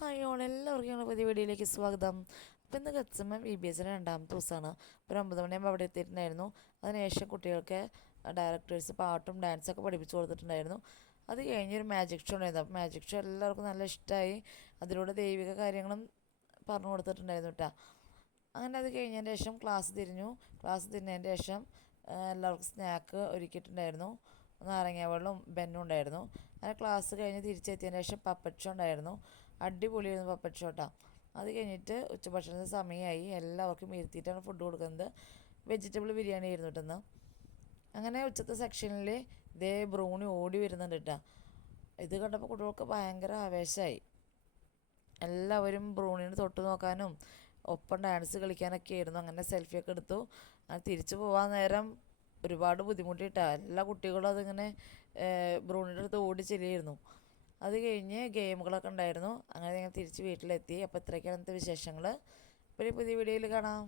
Hi all എല്ലാവർക്കും ഞങ്ങളുടെ പുതിയ വീഡിയോയിലേക്ക് സ്വാഗതം. അപ്പോൾ ഇന്ന് ഗച്ചമ്മ EBSൻ്റെ രണ്ടാമത്തെ ദിവസമാണ്. ഒരു 9 മണിയാകുമ്പോൾ അവിടെ എത്തിയിട്ടുണ്ടായിരുന്നു. അതിനുശേഷം കുട്ടികൾക്ക് ഡയറക്ടേഴ്സ് പാട്ടും ഡാൻസൊക്കെ പഠിപ്പിച്ചു കൊടുത്തിട്ടുണ്ടായിരുന്നു. അത് കഴിഞ്ഞൊരു മാജിക് ഷോ ഉണ്ടായിരുന്നു. അപ്പോൾ മാജിക് ഷോ എല്ലാവർക്കും നല്ല ഇഷ്ടമായി. അതിലൂടെ ദൈവിക കാര്യങ്ങളും പറഞ്ഞു കൊടുത്തിട്ടുണ്ടായിരുന്നു കേട്ടോ. അങ്ങനെ അത് കഴിഞ്ഞതിന് ശേഷം ക്ലാസ് തിരിഞ്ഞതിന് ശേഷം എല്ലാവർക്കും സ്നാക്ക് ഒരുക്കിയിട്ടുണ്ടായിരുന്നു. നാരങ്ങ വെള്ളവും ബെന്നും ഉണ്ടായിരുന്നു. അങ്ങനെ ക്ലാസ് കഴിഞ്ഞ് തിരിച്ചെത്തിയതിന് ശേഷം പപ്പറ്റ് ഷോ ഉണ്ടായിരുന്നു. അടിപൊളിയായിരുന്നു പപ്പറ്റ് ഷോ കേട്ടോ. അത് കഴിഞ്ഞിട്ട് ഉച്ചഭക്ഷണത്തിന് സമയമായി. എല്ലാവർക്കും ഇരുത്തിയിട്ടാണ് ഫുഡ് കൊടുക്കുന്നത്. വെജിറ്റബിൾ ബിരിയാണി ആയിരുന്നു കേട്ടോ. അങ്ങനെ ഉച്ചത്തെ സെക്ഷനിൽ ഇതേ ബ്രൗണി ഓടി വരുന്നുണ്ട് കേട്ടോ. ഇത് കണ്ടപ്പോൾ കുട്ടികൾക്ക് ഭയങ്കര ആവേശമായി. എല്ലാവരും ബ്രൗണിനെ തൊട്ട് നോക്കാനും ഒപ്പം ഡാൻസ് കളിക്കാനൊക്കെ ആയിരുന്നു. അങ്ങനെ സെൽഫിയൊക്കെ എടുത്തു. തിരിച്ചു പോകാൻ നേരം ഒരുപാട് ബുദ്ധിമുട്ടിയിട്ടാണ്. എല്ലാ കുട്ടികളും അതിങ്ങനെ ബ്രൗണിൻ്റെ അടുത്ത് ഓടി ചെല്ലിയിരുന്നു. അത് കഴിഞ്ഞ് ഗെയിമുകളൊക്കെ ഉണ്ടായിരുന്നു. അങ്ങനെ ഞങ്ങൾ തിരിച്ച് വീട്ടിലെത്തി. അപ്പോൾ ഇത്രയൊക്കെയാണ് ഇന്നത്തെ വിശേഷങ്ങൾ. അപ്പോൾ പുതിയ വീഡിയോയിൽ കാണാം.